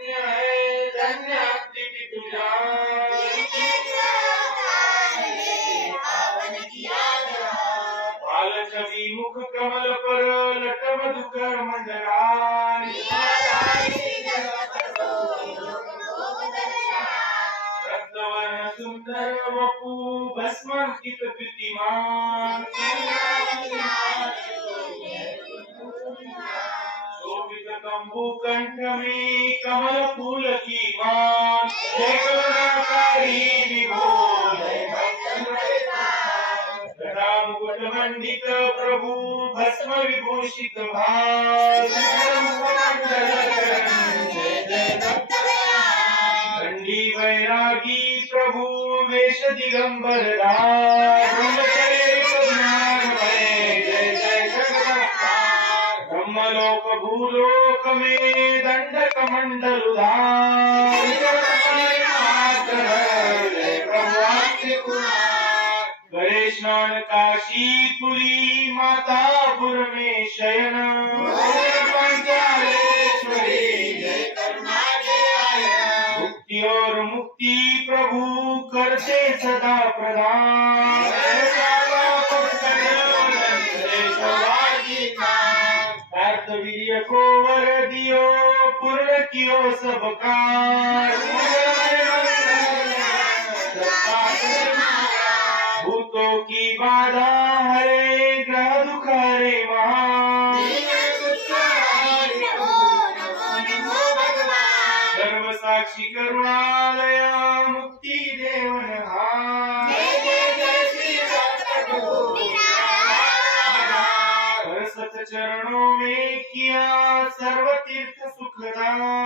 धन्य है धन्य कीर्ति तुझा बाल छवि मुख कमल पर लट मधुकर मंडलान रत्नवर्ण सुंदर वपु भस्मांकित द्युतिमान शोभित कंबु कंठ में कमल फूल की मान जय करुणाकारी विभो गदा मुकुट मंडित प्रभु भस्म विभूषित भाल दंडी वैरागी प्रभु वेश दिगंबर धार ब्रह्मचर्य जय जय जगन्नाथ ब्रह्मलोक भूलोक में दंडक मंडल उधार जय प्रभु गणेश स्नान काशीपुरी मातापुर में शयन पंचालेश्वरी जय करुणा मुक्ति और मुक्ति प्रभु करते सदा प्रदान वीर्य को वर दियो पूर्ण कियो सब कार भूतों की बाधा हरे ग्रह दुख हरे महान सर्व साक्षी करुणालय मुक्ति देवन सत चरणों में किया सर्व तीर्थ सुखदान